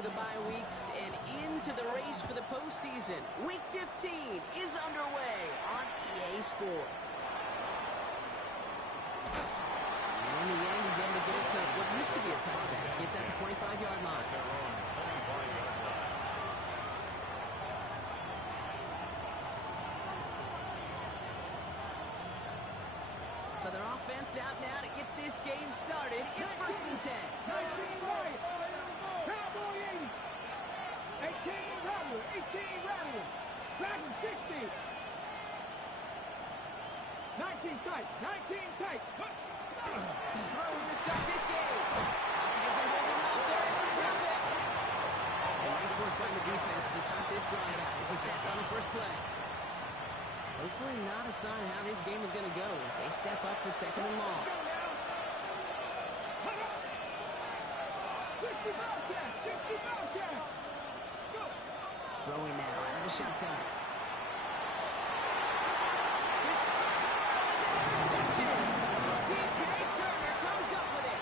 through the bye weeks and into the race for the postseason. Week 15 is underway on EA Sports. And in the end, he's able to get it to what used to be a touchback. It's at the 25-yard line. So their offense out now to get this game started. It's 1st and 10. 19 right. Cowboy 80. 18 Rattler. 18 Rattler. Dragon 60. 19 tight. 19 tight. Throwing to start this game. Falcons are holding up. They're able to drop it. And nice work by the defense to start this drive out. It's a sack on the first play. Hopefully not a sign of how this game is going to go as they step up for 2nd and long. 50 Bobcat. 50 Bobcat. Go. Throwing now out of the shotgun. His first throw is an interception. DJ Turner comes up with it.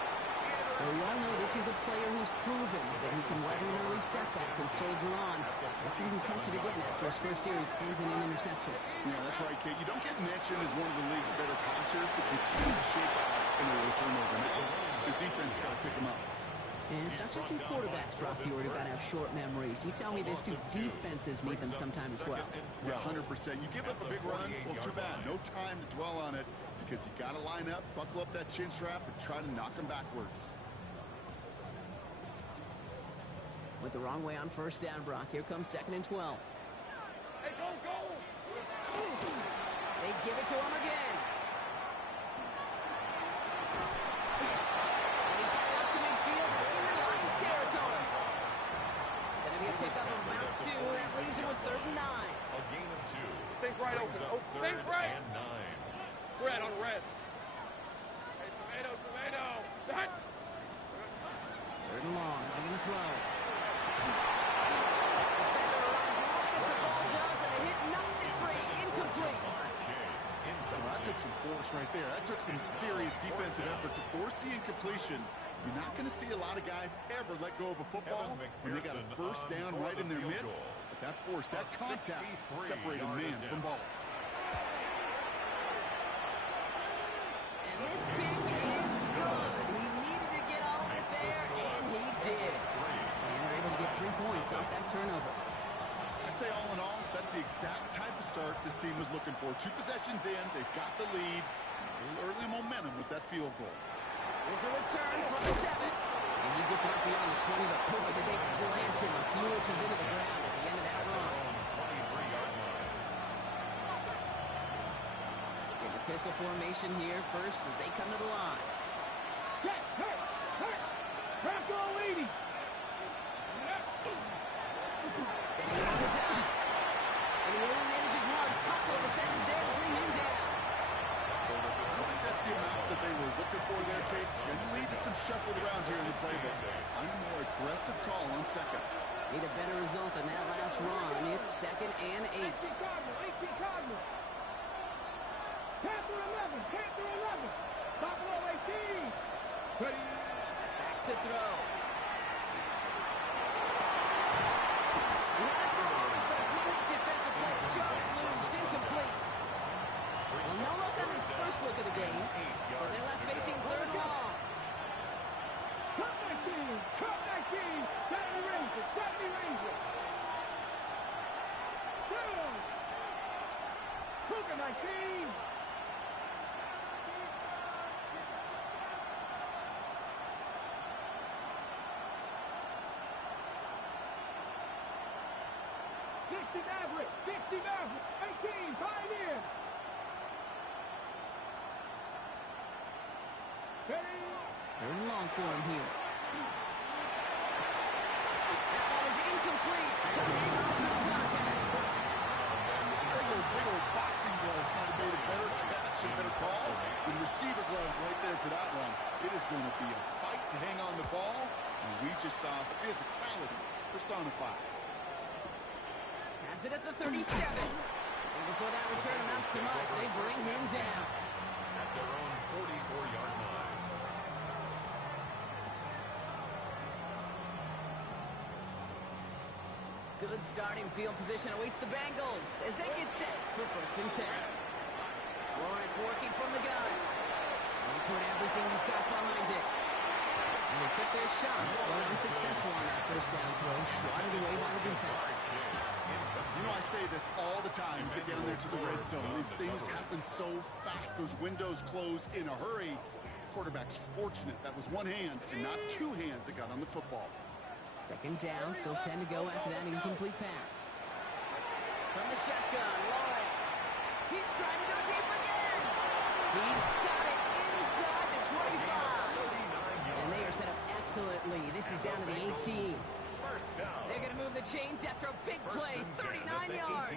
Well, we all know this is a player who's proven that he can weather an early setback and soldier on. It's going to be tested again after his first series ends in an interception. Yeah, that's right, Kate. You don't get mentioned as one of the league's better passers if you can't shake off an early turnover. Now, his defense got to pick him up. And it's not just in quarterbacks, Brock, who got to have short memories. You tell me these two defenses need them sometime as well. Yeah, 100%. You give up a big run, well, too bad. No time to dwell on it because you got to line up, buckle up that chin strap, and try to knock them backwards. Went the wrong way on 1st down, Brock. Here comes 2nd and 12. Hey, go, go. They give it to him again. And he's got it up to midfield in the Lions territory. It's going to be a pickup of about 2. That leaves him with 3rd and 9. A gain of 2. Think right open. Oh, think right. And 9. Red on red. Hey, tomato, tomato. That. 3rd and long. They're going to throw. Defender arrives right as the ball does, and the hit knocks it free. Incomplete. Well, that took some force right there. That took some serious defensive effort to force the incompletion. You're not going to see a lot of guys ever let go of a football when they got a 1st down right in their midst. But that force, that contact, separated man from ball. And this kick is good. He needed to get all of it there, and he did. And they're able to get 3 points off that turnover. I'd say all in all, that's the exact type of start this team was looking for. 2 possessions in, they've got the lead. A little early momentum with that field goal. It's a return from the 7. And he gets it up beyond the 20, but boy, did they plant him a few inches into the ground at the end of that run. In the pistol formation here first as they come to the line. Hey, hey, hey. Crack all 80. Sending him on the down. And he only manages one. Couple of defenders there to bring him down. I don't think that's the amount that they were looking for there, Kate. Can lead to some shuffled around here in the playbook. I'm a more aggressive call on 2nd. Need a better result than that last run. It's 2nd and 8. 18 Cardinal, 18 Cardinal. Panther 11, Panther 11. Buffalo 18. Ready. Back to throw. He has the ball, but a great defensive play. Jar it loose, incomplete. Well, no look on his first look of the game, so they're left facing 3rd and long. Cut 19, cut 19. 70 Ranger, 70 Ranger. Two. Cougar 19. Maverick, 60 Maverick, 18, Pioneer. Ready? 3rd and long for him here. That ball is incomplete. Hang on through the contact. Those big old boxing gloves might have made a better catch, a better call. The receiver gloves right there for that one. It is going to be a fight to hang on the ball, and we just saw physicality personified. Has it at the 37. And before that return amounts to much, they bring him down. At their own 44-yard line. Good starting field position awaits the Bengals as they get set for 1st and 10. Lawrence working from the gun. They put everything he's got behind it. And they took their shots, but unsuccessful on that 1st down throw, swatted away by the defense. You know, I say this all the time. You get down there to the red zone, and things happen so fast. Those windows close in a hurry. Quarterback's fortunate that was one hand and not two hands that got on the football. 2nd down, still 10 to go after that incomplete pass. From the shotgun, Lawrence. He's trying to go deep again. He's got it inside the 25. And they are set up excellently. This is down to the 18. They're going to move the chains after a big play, 39 yards.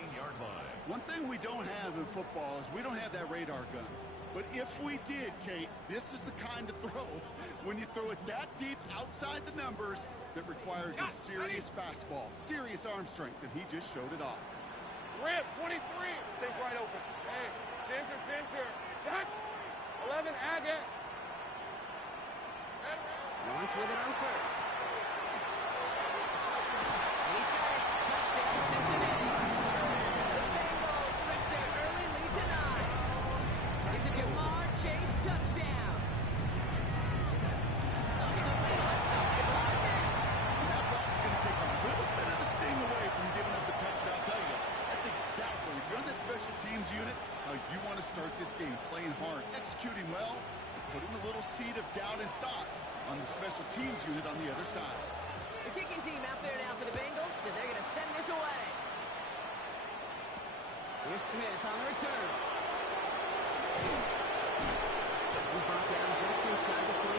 One thing we don't have in football is we don't have that radar gun. But if we did, Kate, this is the kind of throw, when you throw it that deep outside the numbers, that requires a serious fastball, serious arm strength, and he just showed it off. Rip, 23. Take right open. Hey, center. Jack. 11, Agate. Lawrence with it on 1st. And he's got it. Touchdown, Cincinnati. The Bengals stretch their early lead to 9. It's a Jamar Chase touchdown. Look at the blitz. They blocked it. And that block's going to take a little bit of the sting away from giving up the touchdown. I'll tell you, that's exactly, if you're on that special teams unit, how you want to start this game, playing hard, executing well, and putting a little seed of doubt and thought on the special teams unit on the other side. The kicking team out there now for the Bengals, and they're going to send this away. Here's Smith on the return. He's brought down just inside the 25.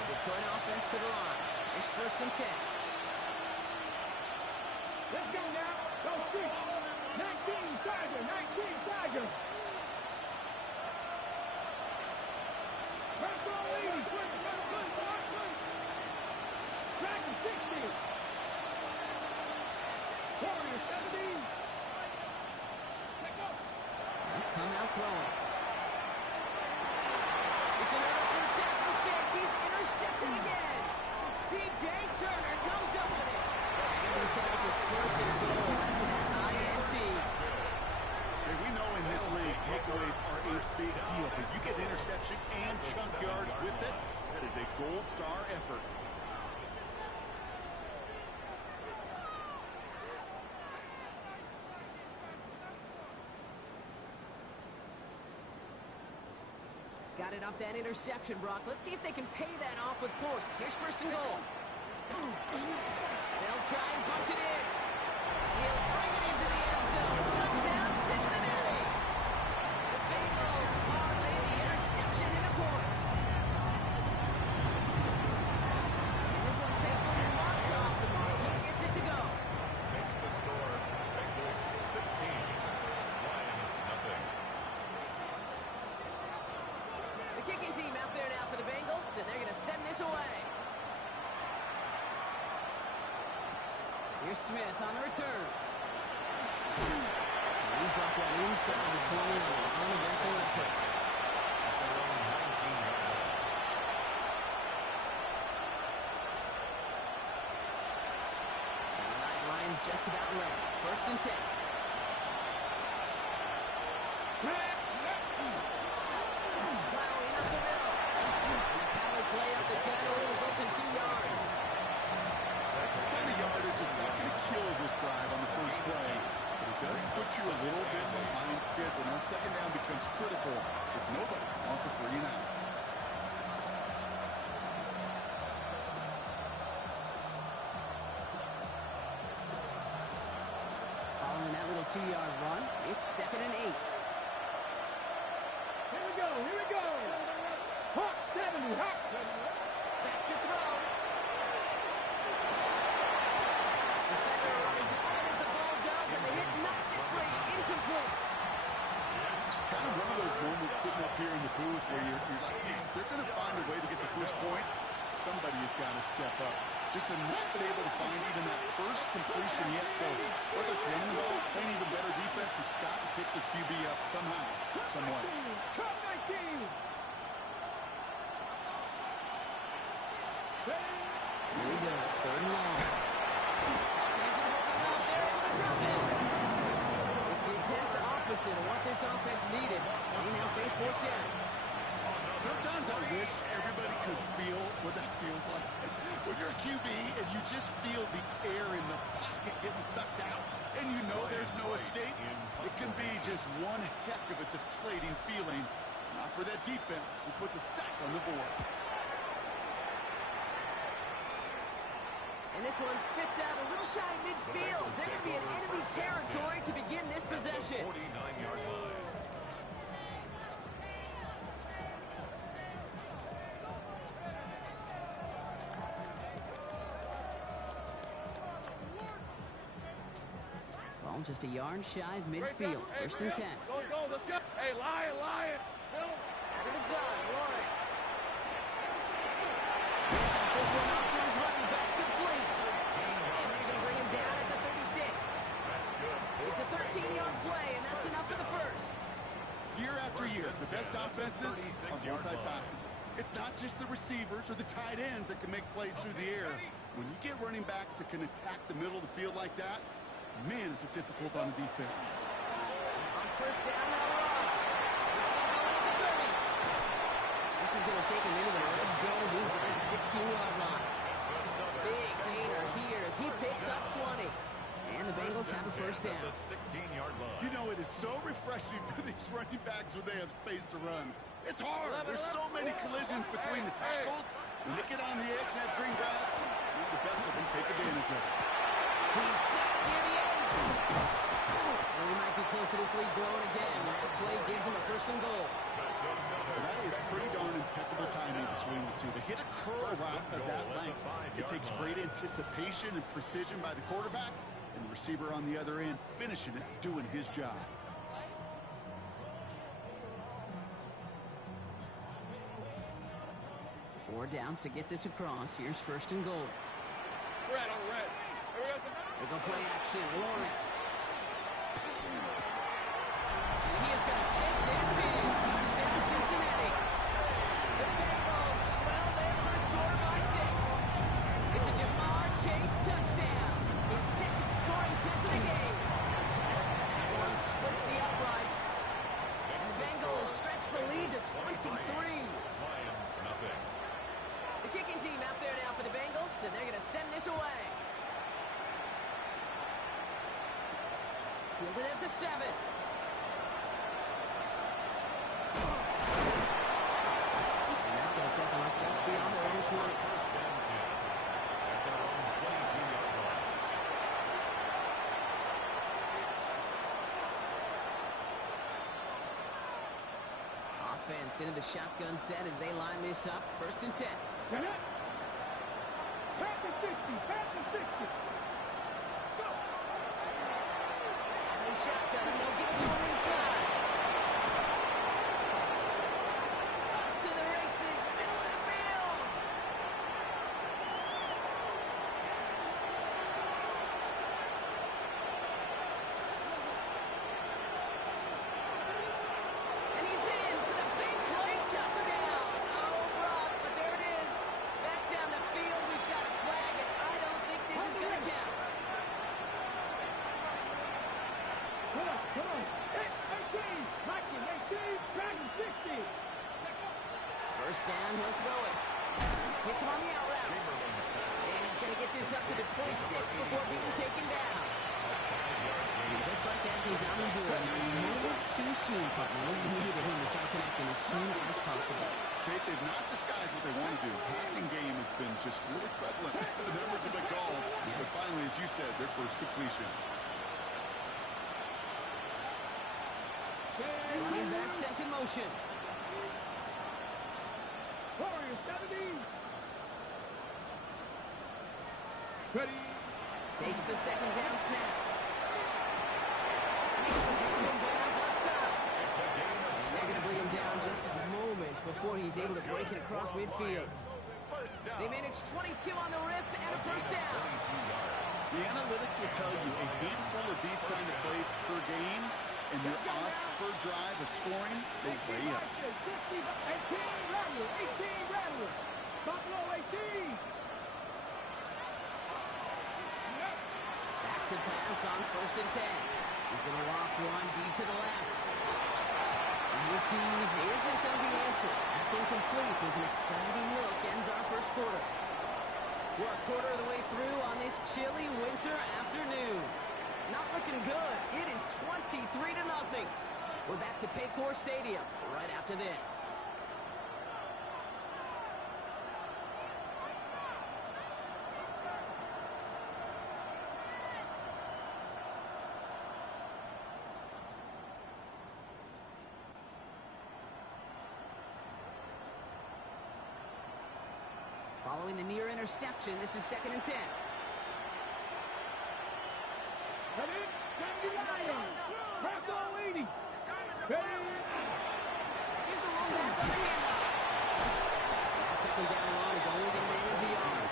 The Detroit offense to the line. It's 1st and 10. Let's go now. Go 6. 19 Tiger. Let's go, ladies. Quick. Dragon 60. Warrior 70. Let's go. Come out throwing. It's another 1st half mistake. He's intercepted again. T.J. Turner comes up with it. And we set up with 1st and goal after that INT. Hey, we know in this league, takeaways are a big deal, but you get interception and chunk yards with it, that is a gold star effort. Got it off that interception, Brock. Let's see if they can pay that off with points. Here's 1st and goal. They'll try and punch it in. He'll bring it into the end zone. Touchdown, Cincinnati. The Bengals parlay the interception into points. And this one thankfully knocks off the mark. He gets it to go. Makes the score Bengals 16, Lions nothing. The kicking team out there now for the Bengals, and they're going to send this away. Here's Smith on the return. And he's brought down inside the 20 on an uneventful effort. At their own 19-yard line. And the Lions just about ready. 1st and 10. Plowing up the middle. And the power play up the gut only results in 2 yards. That's the kind of yardage that's not going to kill this drive on the first play, but it does put you a little bit behind schedule. Now 2nd down becomes critical because nobody wants a 3 and out. Following that little 2-yard run, it's 2nd and 8. Here we go. Hawk 70. Back to throw. Defender arrives right as the ball does, and the hit knocks it free. Incomplete. It's kind of one of those moments sitting up here in the booth where you're like, man, if they're going to find a way to get the first points, somebody has got to step up. just have not been able to find even that first completion yet. So whether it's running the ball, playing even better defense, they've got to pick the QB up somehow, somewhat. Here he goes, third and long. Pocket isn't holding up. They're able to drop it. It's the exact opposite of what this offense needed. They now face fourth down. Sometimes I wish everybody could feel what that feels like. When you're a QB and you just feel the air in the pocket getting sucked out and you know there's no escape, it can be just one heck of a deflating feeling. Not for that defense who puts a sack on the board. And this one spits out a little shy midfield. They're going to be in enemy territory to begin this possession. 49-yard line. Ball just a yard shy of midfield. First and 10. Go, let's go. Hey, Lion. Phil. Out of the gun, Lawrence. Hands off this one off to his running back, complete. And they're going to bring him down at the 36. It's a 13-yard play, and that's enough for the first. Year after year, the best offenses are multifaceted. It's not just the receivers or the tight ends that can make plays through the air. When you get running backs that can attack the middle of the field like that, man, is it difficult on defense. On first down, now we're off. They're still going at the 30. This is going to take him into the red zone. He's down at the 16-yard line. Big gainer here as he picks up 20. And the Bengals have a first down. The 16-yard line. You know, it is so refreshing for these running backs when they have space to run. It's hard. There's so many collisions between the tackles. When they get on the edge and have green grass, the best of them take advantage of it. He's got it near the end. And he might be close to this lead growing again. That play gives him a first and goal. That is pretty darn impeccable timing between the two. They hit a curl route of that length. It takes great anticipation and precision by the quarterback, and the receiver on the other end finishing it, doing his job. Four downs to get this across. Here's first and goal. Red on red. They go play action. Lawrence. And he is going to take this in. Touchdown, Cincinnati. The Bengals swell their first quarter by 6. It's a Jamar Chase touchdown. His second scoring catch of the game. That one splits the uprights. And the Bengals stretch the lead to 23. Lions, nothing. The kicking team out there now for the Bengals, and they're going to send this away. Fielded at the 7. And that's going to set them up just beyond their own 20. First and 10. At their own 22-yard line. Offense into the shotgun set as they line this up. First and 10. Pass the 60. Go. Out of the shotgun, and they'll get to him inside. Off to the races, middle of the field. And he's in for the big play touchdown. Oh, Brock, but there it is. Back down the field, we've got a flag, and I don't think this is going to count. Come on. 18. Mikey, 18. Dragon 60. First down, he'll throw it. Hits him on the out route. Chamberlain's back. And he's going to get this up to the 26 before being taken down. And just like that, he's on the board. A moment too soon, partner. We needed him to start connecting as soon as possible. Kate, they've not disguised what they want to do. Passing game has been just really prevalent. The numbers have been called. But finally, as you said, their first completion. Running back sets in motion. Warrior 70. Ready. Takes the second down snap. Makes the ball in bounds left side. It's a gain of And they're going to bring him down just a moment before he's able to break it across midfield. First down. They managed 22 on the rip and a first down. 22 yards. The analytics will tell you a handful of these kind of plays per game, and your odds per drive of scoring go way up. 18 Rattler. Buffalo 18. Back to pass on 1st and 10. He's going to loft one deep to the left. And receive isn't going to be answered. That's incomplete as an exciting look ends our first quarter. We're a quarter of the way through on this chilly winter afternoon. Not looking good. It is 23-0. We're back to Paycor Stadium right after this. Following the near interception, this is 2nd and 10. Come in, Lions. Bravo 80. Here's the long back on the handoff. That 2nd down run is only going to manage a yard.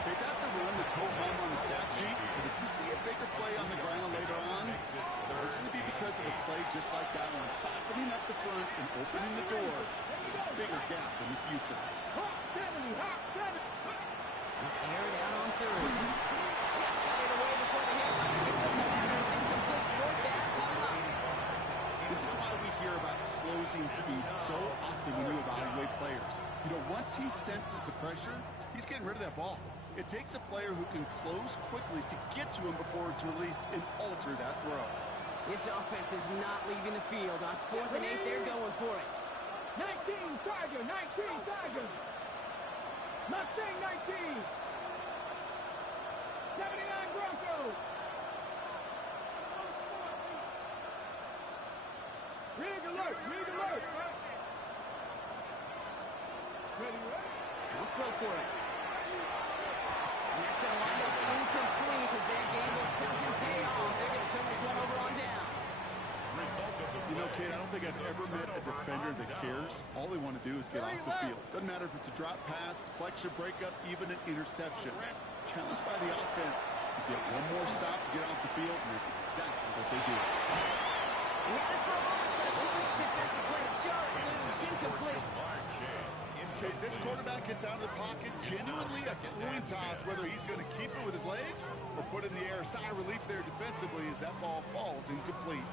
Okay, that's a run that's home on the stat sheet, but if you see a bigger play on the ground later on, it's going to be because of a play just like that one, softening up the front and opening the door, bigger gap in the future. Hawk 70. Aired out on 3rd. Just got it away before the hit. It doesn't matter. It's incomplete. 4th down coming up. This is why we hear about closing speed so often when you evaluate players. You know, once he senses the pressure, he's getting rid of that ball. It takes a player who can close quickly to get to him before it's released and alter that throw. This offense is not leaving the field. On 4th and 8, they're going for it. 19 Tiger. Mustang 19. 79 Broncos. Rig alert. Ready. We'll throw for it. And that's going to wind up incomplete as that gamble doesn't pay off. They're going to turn this one over on downs. You know, Kate, I don't think I've ever met a defender that cares. All they want to do is get off the field. Doesn't matter if it's a drop pass, deflection, breakup, even an interception. Challenged by the offense to get one more stop to get off the field, and it's exactly what they do. We had it for a moment, but a nice defensive play. Jar it loose, incomplete. Okay, this quarterback gets out of the pocket, genuinely a coin toss, whether he's going to keep it with his legs or put it in the air. Sigh of relief there defensively as that ball falls incomplete.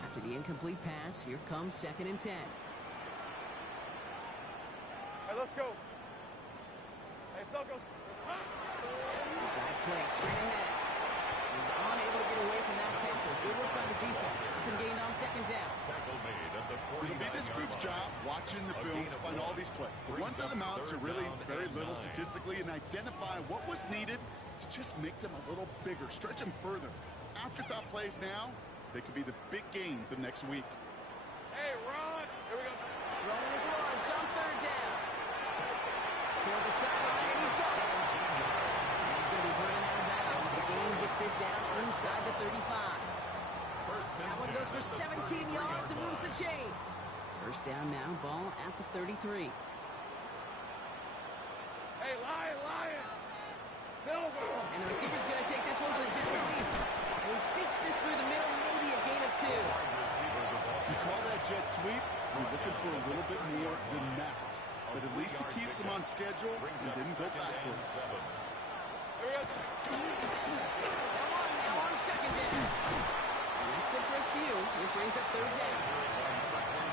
After the incomplete pass, here comes 2nd and 10. All right, let's go. Hey, Sokos. Drive play straight in net. He's unable to get away from that tackle. Good work by the defense. Nothing gained on 2nd down. Tackle made at the 49. It'll be this group's job watching the film to find all these plays. The ones that amount to really very little statistically and identify what was needed to just make them a little bigger, stretch them further. Afterthought plays now, they could be the big gains of next week. Hey, Ron. Here we go. Throwing his Lawrence on 3rd down. Toward the sideline, and he's got it. He's going to be running out of bounds. The game gets this down inside the 35. That one goes for 17 yards and moves the chains. First down now, ball at the 33. Hey, Lion. Silver. And the receiver's going to take this one on the jet sweep. And he sneaks this through the middle, maybe a gain of 2. You call that jet sweep, you're looking for a little bit more than that. But at least it keeps them on schedule and didn't go backwards. Here we go. Now on 2nd down. And that's good for a few. It brings up 3rd down.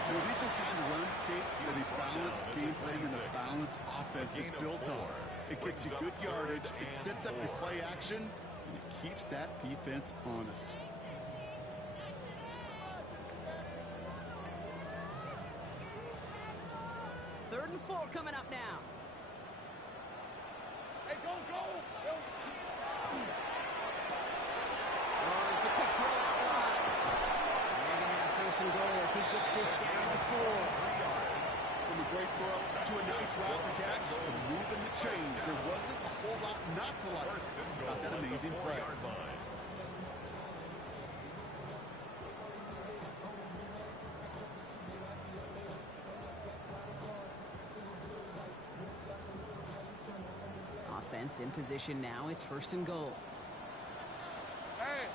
You know, these are the kind of runs, Kate, that a balanced game plan and a balanced offense is built on. It gets you good yardage, it sets up your play action, and it keeps that defense honest. Third and 4 coming up now. Hey, go. Oh, it's a quick throw out wide. And they're going to have 1st and goal as he gets this down to 4. From a great throw to a nice route and catch to moving the chains. There wasn't a whole lot not to like about that amazing play. defense in position now. It's 1st and goal. Hey,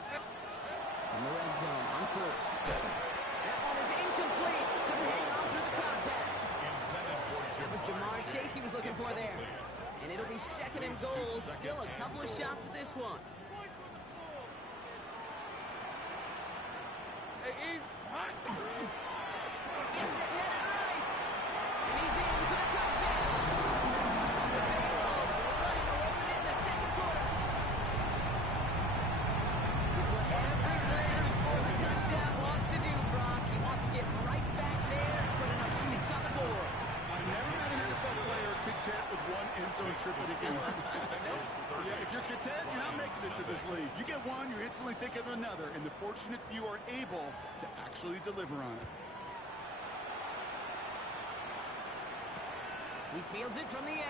In the red zone on 1st. That one is incomplete. Couldn't hang on through the contact. That was Jamar Chase he was looking for there. And it'll be 2nd and goal. Still a couple of shots at this one. hey, easy. Hot. Gets it headed right. And he's in for the touchdown. The Bengals running away with it in the 2nd quarter. It's what every player who scores a touchdown wants to do, Brock. He wants to get right back there and put another 6 on the board. I've never met an NFL player content with one end zone trip at a game. Yeah, if you're content, you're not making it to this league. You get one, you're instantly thinking of another, and the fortunate few are able to actually deliver on it. He fields it from the 8.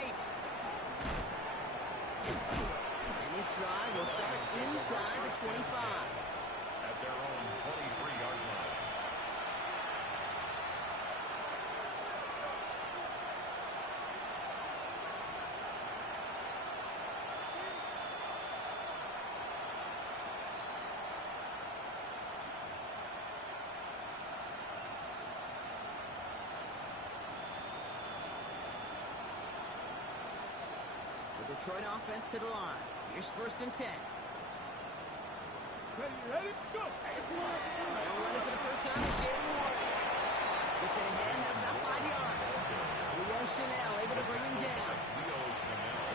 And this drive will start inside the 25. At their own 23-yard line. The Detroit offense to the line. Here's 1st and 10. Ready, go. Running for the first time is Jalen Warren. Gets it ahead, has about 5 yards. Leo Chanel able to bring him down.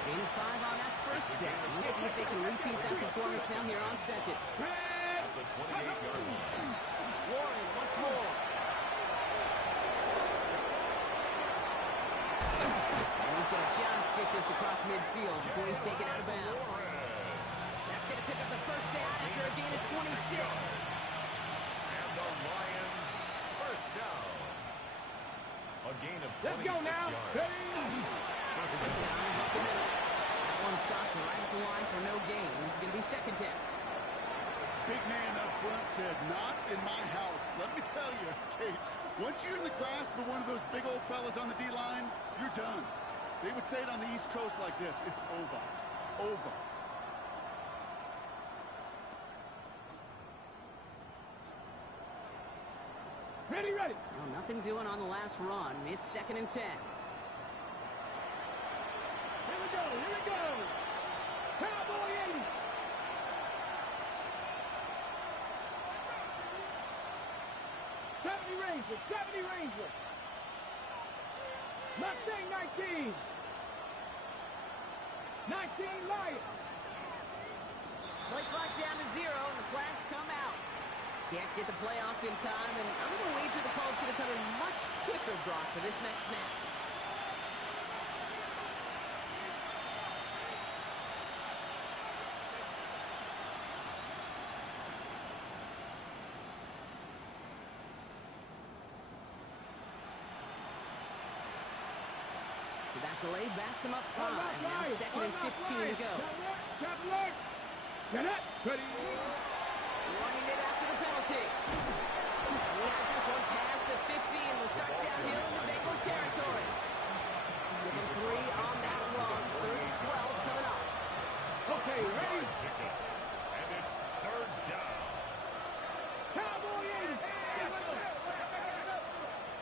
Gain of 5 on that 1st down. Let's see if they can repeat that performance now here on 2nd. At the 28-yard line. Warren once more. And he's going to just get this across midfield before he's taken out of bounds. That's going to pick up the 1st down after a gain of 26. And the Lions, 1st down. A gain of 26 Let's go now. yards. Down about the middle. That one stopped right at the line for no gain. This is going to be 2nd down. Big man up front said, not in my house. Let me tell you, Kate, once you're in the grasp of one of those big old fellas on the D-line, you're done. They would say it on the East Coast like this, it's over. Over. Ready. Well, nothing doing on the last run. It's 2nd and 10. Here we go. Cowboy 80. '70 Ranger. Mustang 19. 19 Lion. Play clock down to 0, and the flags come out. Can't get the play off in time, and I'm going to wager the call's going to come in much quicker, Brock, for this next snap. So that delay backs him up 5. Now 2nd and 15 to go. Get it. Ready. Running it after the penalty. He has this one past the 50 and will start downhill in the Bengals territory. Give him 3 on that run. 3rd and 12 coming up. Okay, ready. And it's 3rd down. Cowboy 80.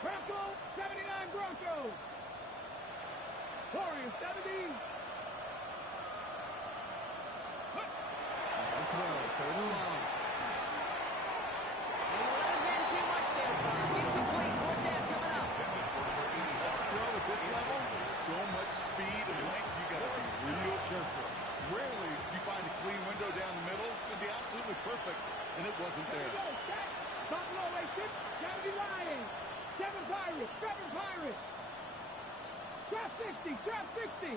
Bronco 79 Broncos. Warriors 70. Throw, 3rd and long. And he let his man too much there, Brock. Incomplete. 4th down coming up. Let's throw at this level. So much speed and length, you got to be real careful. Rarely do you find a clean window down the middle. It'd be absolutely perfect, and it wasn't there. Here we go. Set. Buffalo 86. 70 Lions. 7 Pirates. 7 Pirates. Trap 60. Trap 60.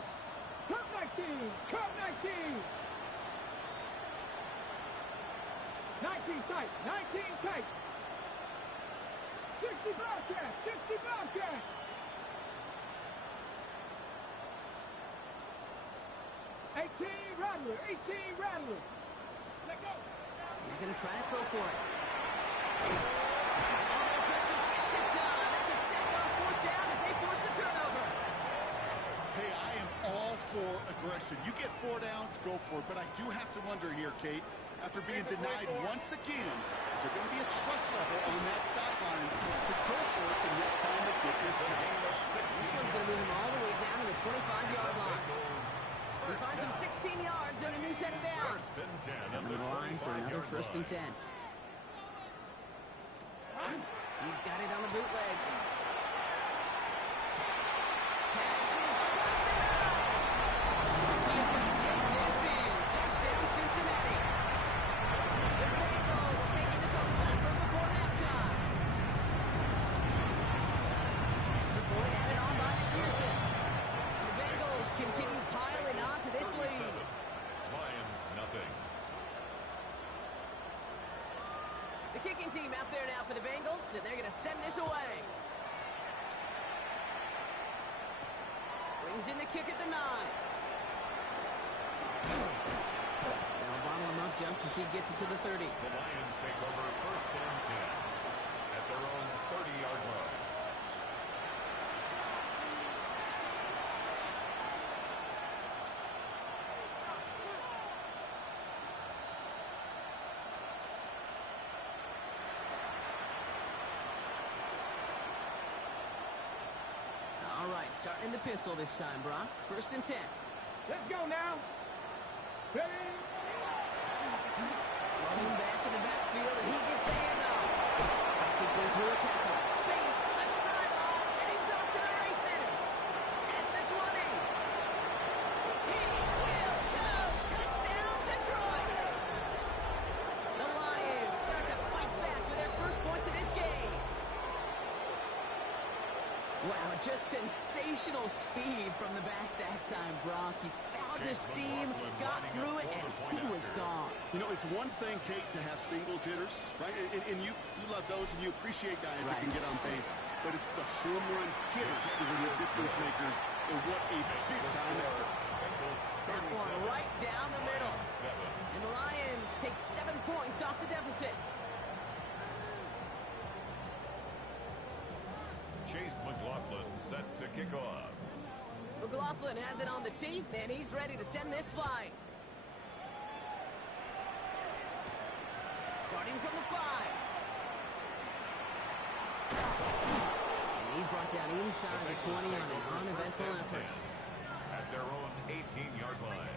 Terp 19. Terp 19. 19 tight. 19 tight. 60 Bobcat. 60 Bobcat. 18 Rattler. 18 Rattler. Let go. They're going to try to throw for it. Under pressure gets it done. That's a sack on 4th down as they force the turnover. Hey, I am all for aggression. You get 4 downs, go for it. But I do have to wonder here, Kate, after being denied once again, is there going to be a trust level on that sidelines to go for it the next time they get this shot? This one's going to move him all the way down to the 25-yard line. He finds him 16 yards and a new set of downs. Coming to the line for another 1st and 10. He's got it on the bootleg. Pass is caught there. He's going to take this in. Touchdown, Cincinnati. The Bengals making this a wrapper before halftime. Extra point added on by McPherson. And the Bengals continue piling on to this lead. Lions nothing. The kicking team out there now for the Bengals, and they're going to send this away. Brings in the kick at the 9. They'll bottle him up just as he gets it to the 30. The Lions take over 1st and 10 at their own 30-yard line. All right, starting in the pistol this time, Brock. 1st and 10. Let's go now. Ready? Rolling back in the backfield, and he gets the handoff. Fights his way through a tackle. Space, left sideline, and he's off to the races. At the 20. He will go. Touchdown, Detroit. The Lions start to fight back with their first points of this game. Wow, just sensational speed from the back that time, Brock. He found a seam, got through it, and he was gone. You know, it's one thing, Kate, to have singles hitters, right? And you love those, and you appreciate guys that can get on base. But it's the home run hitters that are the difference makers. And what a big-time effort. That one right down the middle. And the Lions take 7 points off the deficit. Chase McLaughlin set to kick off. McLaughlin has it on the tee, and he's ready to send this flying. Starting from the 5. And he's brought down inside the 20 on an uneventful effort. At their own 18-yard line.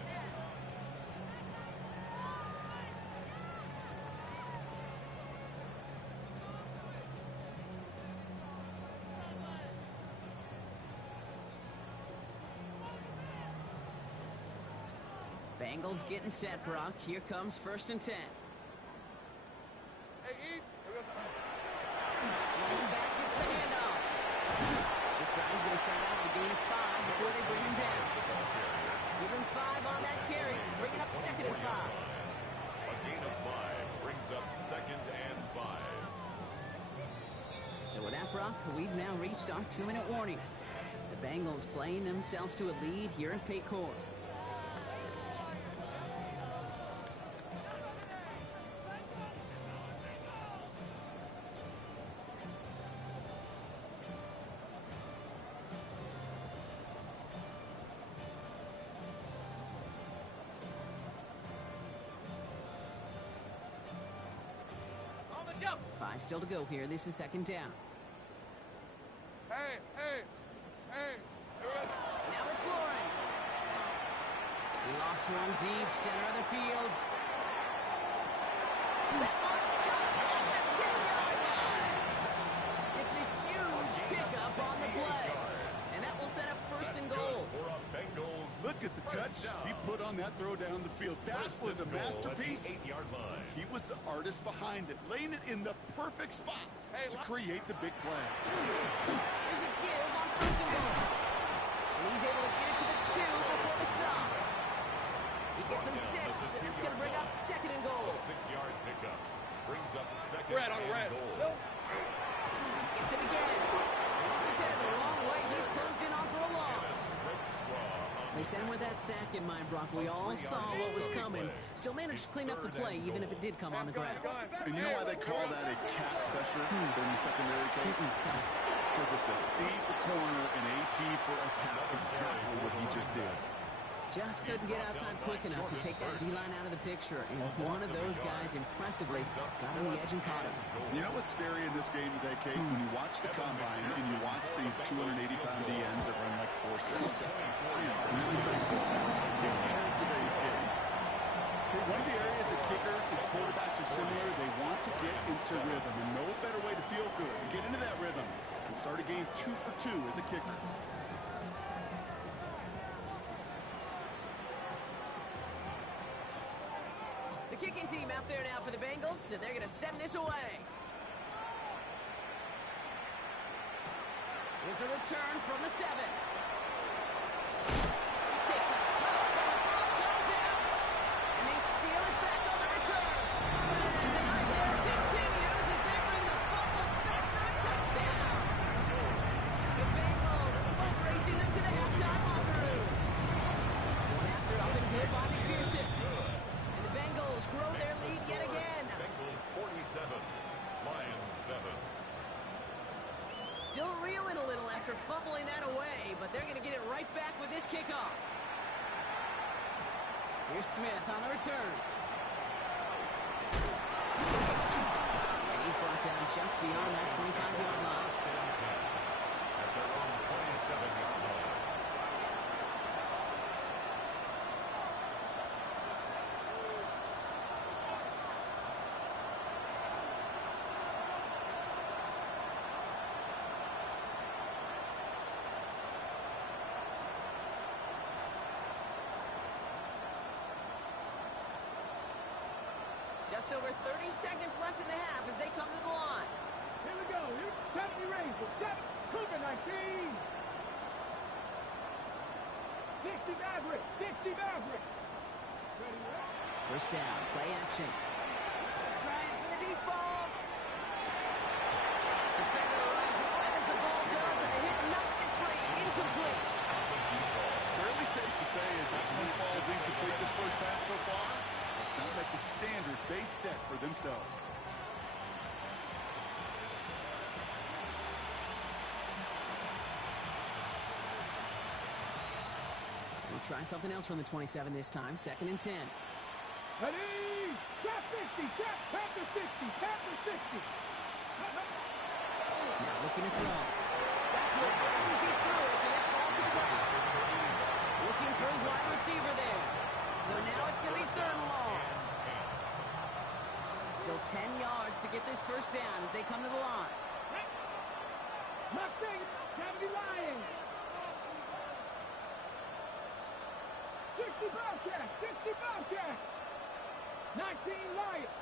Bengals getting set, Brock. Here comes 1st and 10. Running back gets the handoff. This drive's going to start out with a gain of 5 before they bring him down. Give him 5 on that carry. Bring it up 2nd and 5. A gain of 5 brings up 2nd and 5. So with that, Brock, we've now reached our 2-minute warning. The Bengals playing themselves to a lead here at Paycor. Five still to go here. This is 2nd down. Hey. Now it's Lawrence. He lofts one deep, center of the field. That one's caught at the 10-yard line. It's a huge pickup on the play. And that will set up 1st and goal. Look at the touch he put on that throw down the field. That was a masterpiece. 8-yard line. He was the artist behind it, laying it in the perfect spot to create the big play. There's a give on 1st and goal. And he's able to get it to the 2 before the stop. He gets him 6, and that's going to bring up 2nd and goal. 6-yard pickup brings up 2nd and goal. Gets it again. And this is headed the wrong way. He's closed in on for a loss. They sent him with that sack in mind, Brock. We all saw what was coming. Still managed to clean up the play, even if it did come on the ground. And you know why they call that a cat pressure in the secondary, Kate? Because it's a C for corner and a T for attack. Exactly what he just did. Just couldn't get outside quick enough to take that D-line out of the picture, and one of those guys impressively got on the edge and caught him. You know what's scary in this game today, Kate? When you watch the combine and you watch these 280-pound DNs that run like 4.6, I am really thankful in today's game. One of the areas that kickers and quarterbacks are similar, they want to get into rhythm, and no better way to feel good and get into that rhythm and start a game 2 for 2 as a kicker. The kicking team out there now for the Bengals, and they're going to send this away. Here's a return from the 7. He takes a pop, and the ball comes out. And they steal it back on the return. And the nightmare continues as they bring the fumble back for a touchdown. The Bengals both racing them to the halftime locker room. One after up and good by McPherson. And the Bengals grow their lead yet again. Bengals 47, Lions 7. Still reeling a little after fumbling that away, but they're going to get it right back with this kickoff. Here's Smith on the return. And he's brought down just beyond that 25-yard line. At their own 27-yard line. Just over 30 seconds left in the half as they come to the line. Here we go. Here's 70 Rangers. 7. Cougar 19. 60 Maverick. 60 Maverick. Ready, right? First down, play action. Trying for the deep ball. Defender runs right as the ball does, and the hit knocks it free. Incomplete. Fairly safe to say is that one ball is incomplete this first half so far. Let's not make the standard they set for themselves. We'll try something else from the 27 this time. 2nd and 10. Ready? Trap 50. Trap. Panther 60. Panther 60. Now looking to throw. That's what as he threw it, and it falls to the ground. Looking for his wide receiver there. So now it's going to be 3rd and long. Still 10 yards to get this first down as they come to the line. Mustang. 70 Lions. 60 Bobcats. 60 Bobcats. 19 Lions.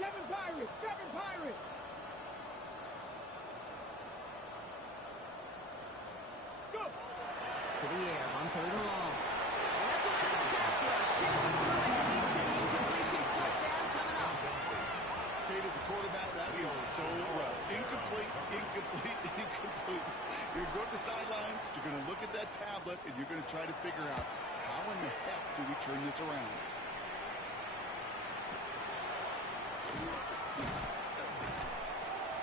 7 Pirates. 7 Pirates. Go. To the air on 3rd and long. And that's a way for the pass rush. Chasing through it. Leads to the incompletion. Fourth down coming up. Kate, as a quarterback, that is so rough. Incomplete, incomplete, incomplete. You're going to go to the sidelines, you're going to look at that tablet, and you're going to try to figure out how in the heck do we turn this around.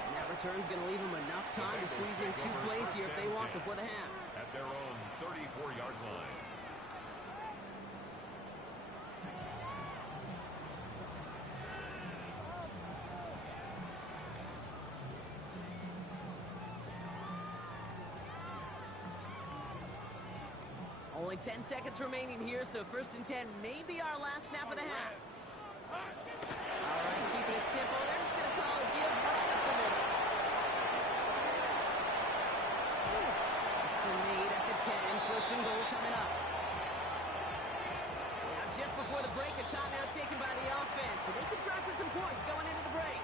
And that return's going to leave them enough time to squeeze in 2 plays here if they want before the half. At their own 34-yard line. Only 10 seconds remaining here, so 1st and 10 may be our last snap of the half. All right, keeping it simple. They're just going to call a give right up the middle. The lead at the 10, 1st and goal coming up. Now, just before the break, a timeout taken by the offense, and they can try for some points going into the break.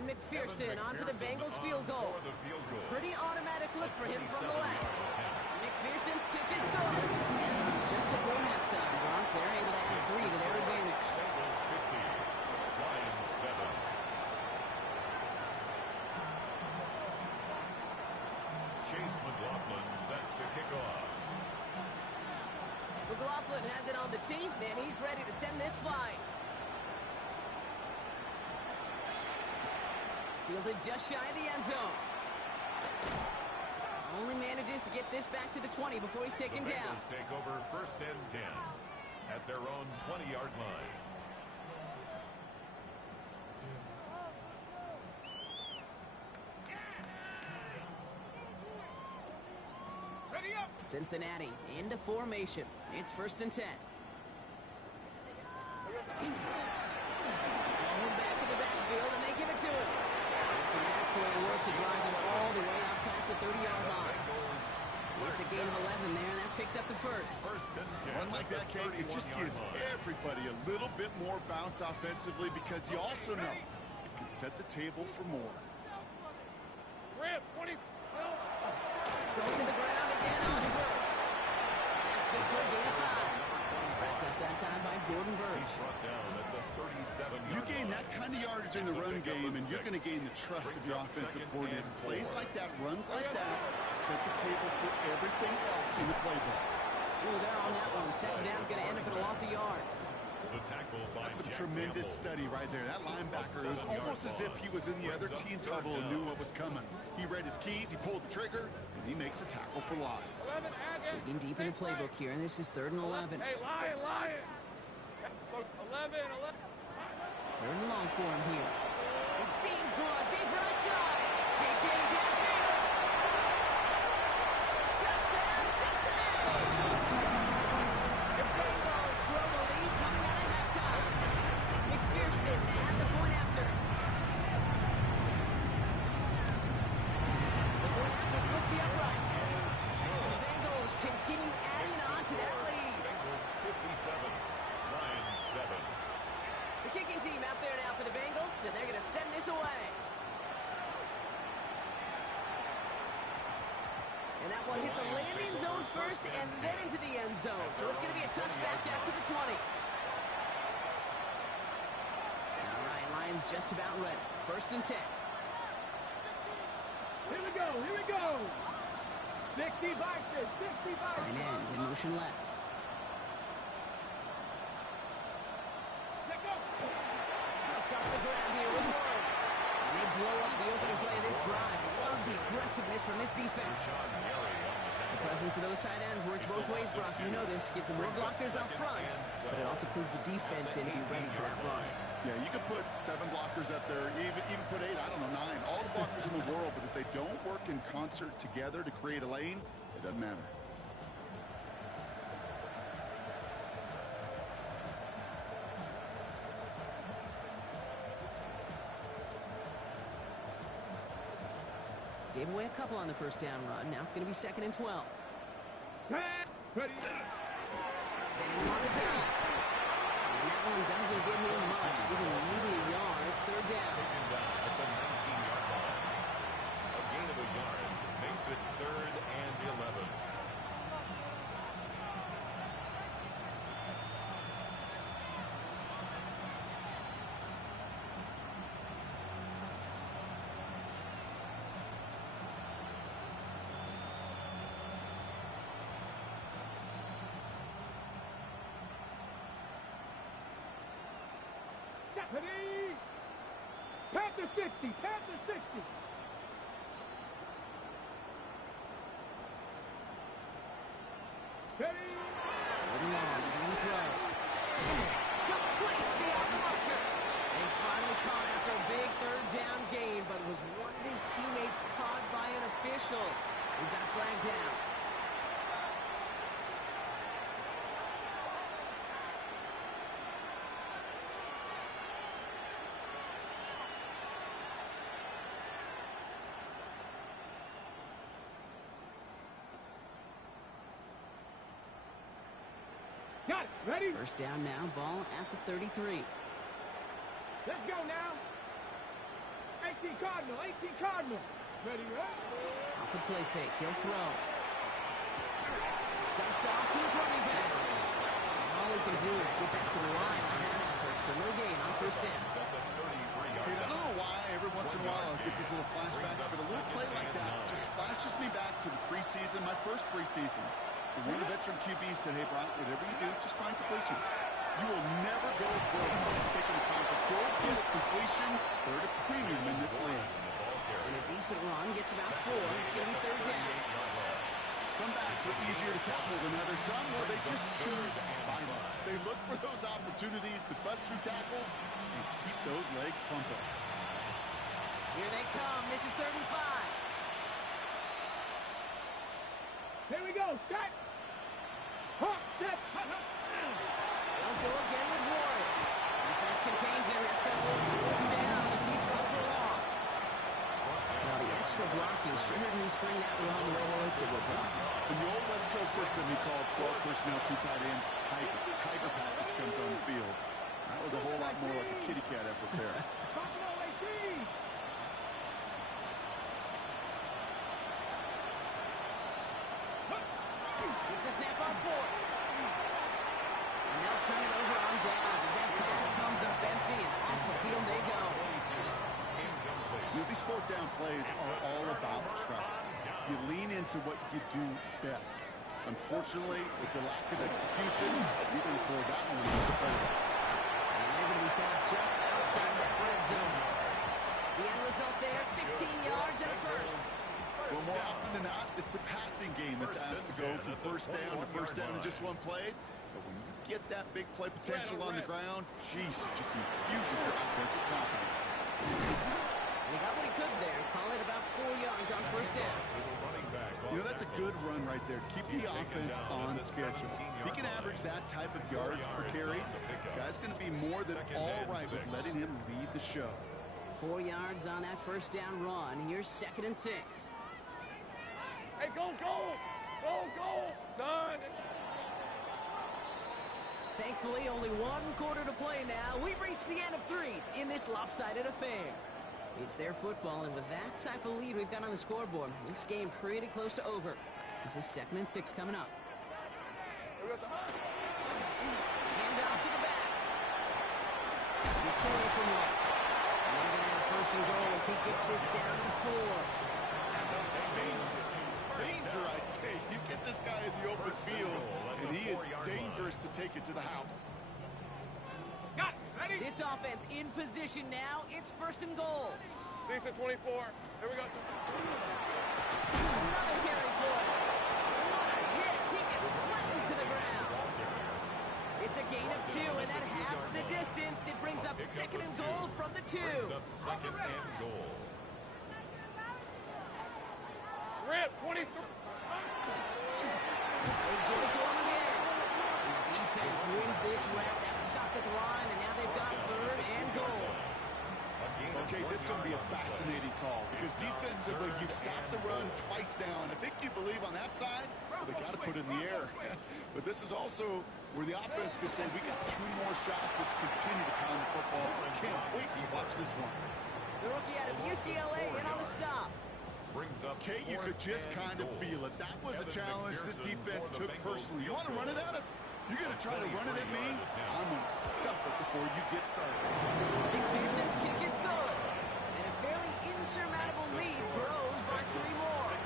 McPherson on for the Bengals field goal. Pretty automatic look for him from the left. McPherson's kick is good. Just before halftime, Gronk, they're able to add 3 to their advantage. Bengals 50, Lions 7. Chase McLaughlin set to kick off. Coughlin has it on the team, and he's ready to send this flying. Fielded just shy of the end zone. Only manages to get this back to the 20 before he's taken down. The Bengals take over first and 10 at their own 20-yard line. Ready up. Cincinnati into formation. It's first and 10. Going back in the backfield, and they give it to him. It's an excellent work to drive them all the way out past the 30-yard line. It's a gain of 11 there, and that picks up the first. First and 10. Run like that, Kate, it just gives everybody a little bit more bounce offensively because you also know it can set the table for more. Rip, 20. Going to the ground again on first. That's good for a gain of 5. Wrapped up that time by Jordan Burch. He's brought down at the 37-yard You gain line. that kind of yardage in the run game, and you're going to gain the trust of your offensive coordinator. Plays like that, runs like that, set the table for everything else in the playbook. Ooh, they're on that one. Second down's going to end up in a loss of yards. The tackle by That's some Jack tremendous Campbell. study right there. That linebacker, it was almost as if he was in the other team's huddle and knew what was coming. He read his keys, he pulled the trigger, and he makes a tackle for loss. 11, add Digging deep in the playbook here, and this is third and 11. Hey, Lion. So 11. Third and long for him here. He beams one deep right side. Big gain downfield. Touchdown, Cincinnati! The Bengals grow the lead coming out of halftime. McPherson had the point after. The point after splits the upright. The Bengals continue adding on to that lead. Bengals 57, Lions 7. The kicking team out there now for the Bengals, and they're going to send this away. And that one hit the landing zone first and then into the end zone. So it's going to be a touchback out to the 20. All right, Lions just about ready. First and 10. Here we go. 60 Vikings, 60 Tight Vikings. end in motion left. Let go. They'll start the ground here with one. And they blow up the opening play of this drive. Love the aggressiveness from this defense. The presence of those tight ends works both ways, Brock. You know this. Gives them more blockers up front, but it also clues the defense in to be ready for that run. Yeah, you could put 7 blockers up there, even put 8, I don't know, 9. All the blockers in the world, but if they don't work in concert together to create a lane, it doesn't matter. Gave away a couple on the first down run. Now it's going to be second and 12. Ready. Sending him on the down. And that one doesn't give him much. Giving maybe a yard. It's third down. Taken down at the 19-yard line. A gain of a yard makes it third and 11. Ready. Panther 60. Panther 60. Steady. Third and long. They're going to throw. Complete beyond the marker. And he's finally caught after a big third down gain, but was one of his teammates caught by an official. We've got a flag down. Got it. Ready. First down now. Ball at the 33. Let's go now. 18 Cardinal. 18 Cardinal. Ready. Off the play fake. He'll throw. Dumped off to his running back. All he can do is get back to the line on that effort. So no gain on first down. At the 33-yard I don't line. know why every once in a while I'll get these little flashbacks, but a little play like that just flashes me back to the preseason, my first preseason. One of the veteran QBs said, hey, Brock, whatever you do, just find completions. You will never go broke taking a conference. Go get a completion. They're at a premium in this league. And a decent run gets about 4. It's going to be third down. Some backs are easier to tackle than others. Some, well, they just choose violence. They look for those opportunities to bust through tackles and keep those legs pumping. Here they come. This is 3rd and 5. Here we go. Set. Hop, set. They'll go again with Ward. Defense contains him. That's going to lose the ball down as he's thrown for a loss. Now the extra blocking sure didn't spring that run right to the drop. In the old West Coast system, he called 12 personnel, 2 tight ends, Tiger package comes on the field. That was a whole lot more like a kitty cat effort there. Buffalo 18. Here's the snap on 4. And they'll turn it over on downs as that pass comes up empty and off the field they go. You know, these 4th down plays are all about trust. You lean into what you do best. Unfortunately, with the lack of execution, you're going to throw that one in the photos. And they're going to be set up just outside that red zone. The end result there, 15 yards and a first. Well, more often than not, it's a passing game that's asked to go from first down to first down in just one play. But when you get that big play potential on the ground, geez, it just infuses your offensive confidence. And he got what he could there. Call it about 4 yards on first down. You know, that's a good run right there. Keep the offense on schedule. If he can average that type of yards per carry, this guy's going to be more than all right with letting him lead the show. 4 yards on that first down run. Here's 2nd and 6. Hey, go, son. Thankfully, only 1 quarter to play now. We've reached the end of 3 in this lopsided affair. It's their football, and with that type of lead we've got on the scoreboard, this game pretty close to over. This is 2nd and 6 coming up. Hand off to the back. Returning from 1. And they're going to have 1st and goal as he gets this down to the 4. Danger, I say. You get this guy in the open field, and he is dangerous to take it to the house. Got it. Ready? This offense in position now. It's 1st and goal. Decent 24. Here we go. Another carry for him. What a hit. He gets flattened to the ground. It's a gain of 2, and that halves the distance. It brings up 2nd and goal from the 2. Second and goal. Rip, 23. They give it to him again. The defense wins this rep. That stop at the line, and now they've got 3rd and goal. Okay, this is going to be a fascinating call because defensively, you've stopped the run twice now, and I think you believe on that side, well, they got to put it in the air. But this is also where the offense could say, we got 2 more shots. Let's continue to pound the football. Can't wait to watch this one. The rookie out of UCLA in on the stop. Brings up Okay, you could just kind of feel it. That was a challenge this defense took personally. You want to run it at us? You're going to try to run it at me? I'm going to stuff it before you get started. McPherson's kick is good. And a fairly insurmountable lead grows by 3 more.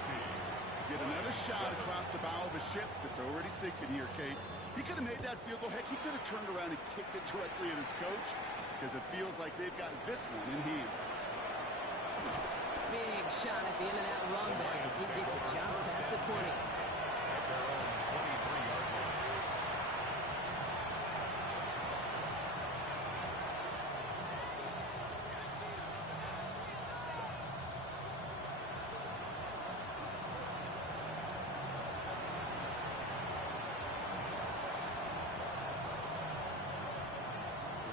Get another shot across the bow of a ship that's already sinking here, Kate. He could have made that field goal. Heck, he could have turned around and kicked it directly at his coach because it feels like they've got this one in hand. Big shot at the end of that run back as he gets it just past the 20. at their own 23-yard line.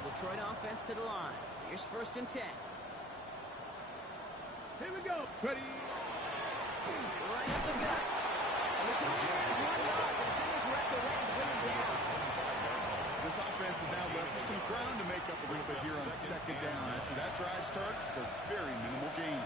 The Detroit offense to the line. Here's 1st and 10. Here we go. Ready? Right up the gut. And they can only manage 1 yard. The defenders were at the ready to bring him down. This offense is now left with some ground to make up a little bit here on 2nd down. After that drive starts, the very minimal gain.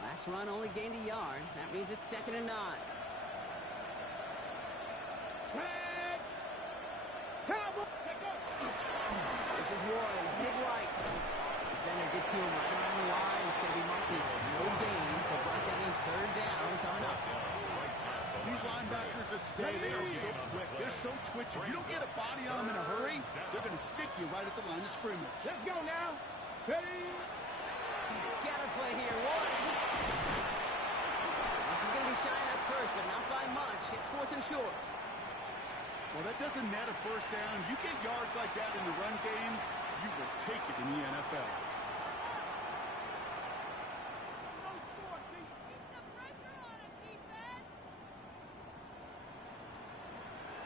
Last run only gained a yard. That means it's 2nd and 9. Tag. Cowboy. day, they are so quick. They're so twitchy. You don't get a body on them in a hurry, they're going to stick you right at the line of scrimmage. Let's go now. Ready? Counterplay here, Warren. This is going to be shy at first, but not by much. It's 4th and short. Well, that doesn't net a first down. You get yards like that in the run game, you will take it in the NFL.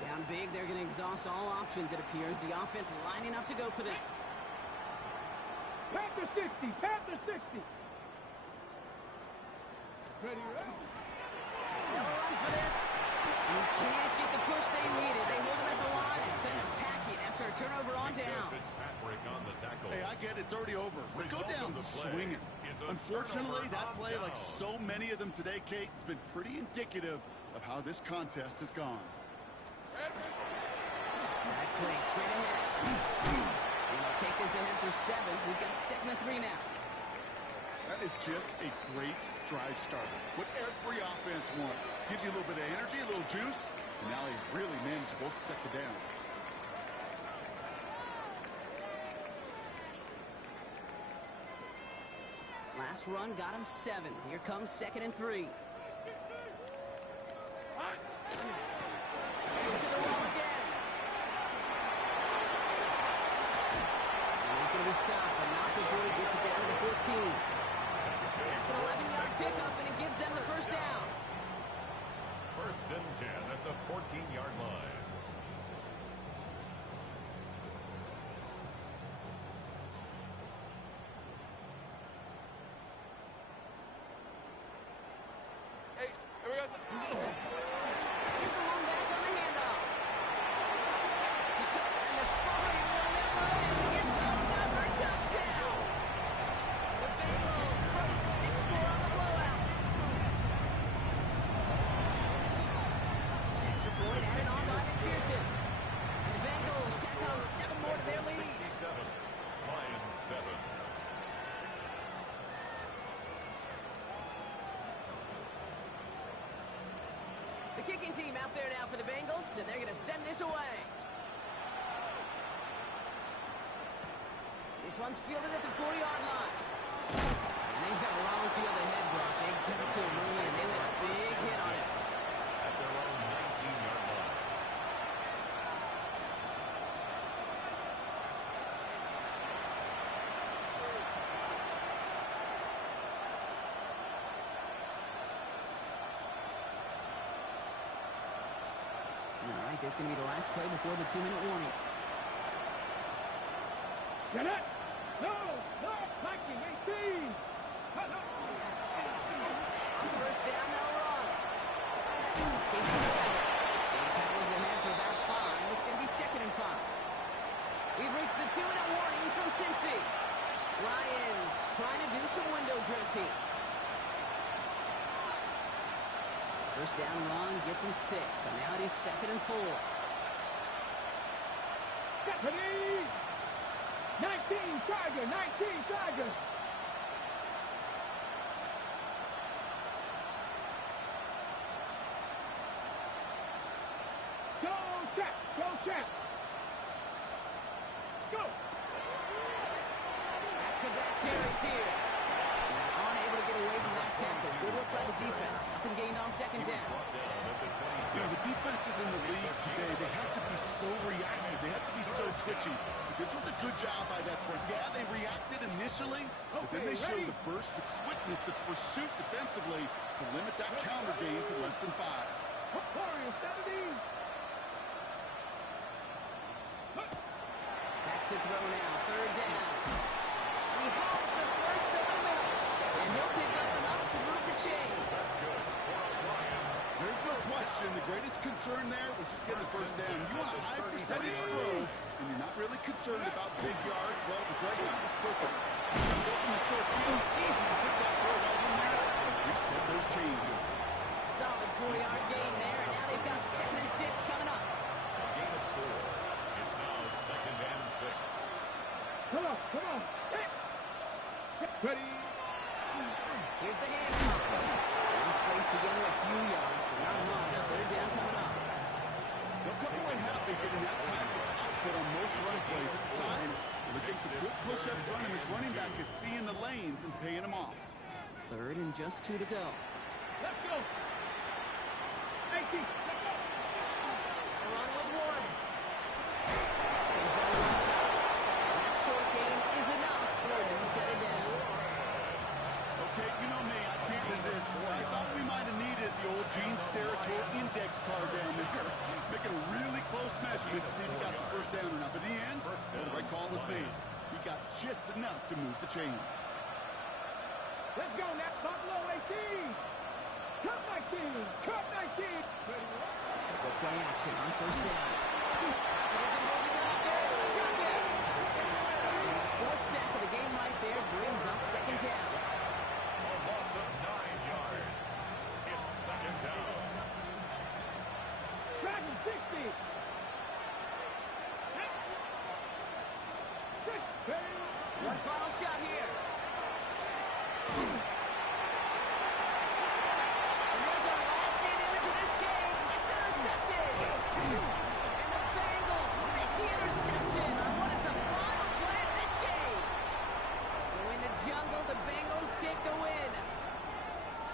Down big, they're going to exhaust all options, it appears. The offense lining up to go for this. Panther 60, Panther 60. Ready, ready? They'll run for this. And he can't get the push they needed. They hold him at the line and send him packing after a turnover on downs. Fitzpatrick on the tackle. Hey, I get it. It's already over. But go down swinging. Unfortunately, that play, like so many of them today, Kate, has been pretty indicative of how this contest has gone. That play straight ahead. And they'll take this ahead for 7. We've got 2nd and 3 now. That is just a great drive starter. What every offense wants. Gives you a little bit of energy, a little juice, and now a really manageable 2nd down. Last run got him 7. Here comes 2nd and 3. To the wall again. And he's going to be stopped, but not before he gets it down to the 14. That's an 11-yard pickup, and it gives them the first down. 1st and 10 at the 14-yard line. Here's the one back on the handoff. And the scoring will never end. It's another touchdown. The Bengals throwing 6 more on the blowout. Extra point added on by McPherson. And the Bengals tack on 7 more to their lead. 67, Lions 7. The kicking team out there now for the Bengals, and they're going to send this away. This one's fielded at the 40-yard line. And they've got a long field ahead, Brock. They give it to him early, and they let a big hit on it. At their own 19-yard line. All right, this is going to be the last play before the 2-minute warning. Get it? No, Viking 18. On first down, they'll run. Escapes the tackle. And Powell's ahead for about 5. It's going to be 2nd and 5. We've reached the 2-minute warning from Cincy. Lions trying to do some window dressing. First down run gets him 6, so now it is 2nd and 4. Stephanie! 19 Tiger, 19 Tiger. Go, Chat, go, Chat. Go. Back-to-back carries here. Unable to get away from that tackle. Good work by the defense. Nothing gained on 2nd down. You know, the defenses in the league today, they have to be so reactive. They have to be so twitchy. This was a good job by that front. Yeah, they reacted initially, but then they showed the burst, the quickness of pursuit defensively to limit that counter gain to less than 5. Warrior 70. Back to throw now. 3rd down. He has the first over the middle. And he'll pick up enough to move the chains. There's no question the greatest concern there was just getting the first down. You want a high percentage throw, and you're not really concerned about big yards. Well, the drag out was perfect. Comes open the short field. It's easy to sit that throw right in there and reset those chains. Solid 4-yard gain there, and now they've got 2nd and 6 coming up. A gain of 4. It's now 2nd and 6. Come on. Hey. Ready. Here's the handoff. They scrape together a few yards, but not much. 3rd down coming up. They'll come away happy getting that type of output on most run plays. It's a sign they're getting some good push up front, and this running back is seeing the lanes and paying them off. 3rd and just 2 to go. Let's go. 18. Let's go. Run with 1. Spins out one side. That short gain is enough for him to set it down. Okay, you know me, I can't resist. I thought we might have needed the old Gene Steratore index card down there. Making a really close measurement to see if he got the first down or not. But in the end, the right call was made. He got just enough to move the chains. Let's go now. Buffalo 18. Cut 19. Cut 19. The play action on 1st down. There's a moving out there to the drop it. And the 4th sack of the game right there brings up 2nd down. A loss of 9 yards. It's 2nd down. Dragon 60. One final shot here. And there's our last stand image of this game. It's intercepted. And the Bengals make the interception on what is the final play of this game. So in the jungle, the Bengals take the win.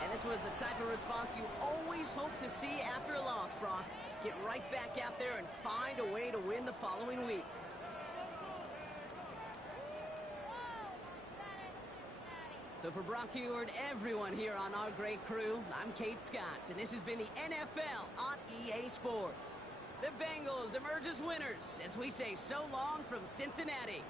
And this was the type of response you always hope to see after a loss, Brock. Get right back out there and find a way to win the following week. So for Brock Heward, everyone here on our great crew, I'm Kate Scott, and this has been the NFL on EA Sports. The Bengals emerge as winners as we say so long from Cincinnati.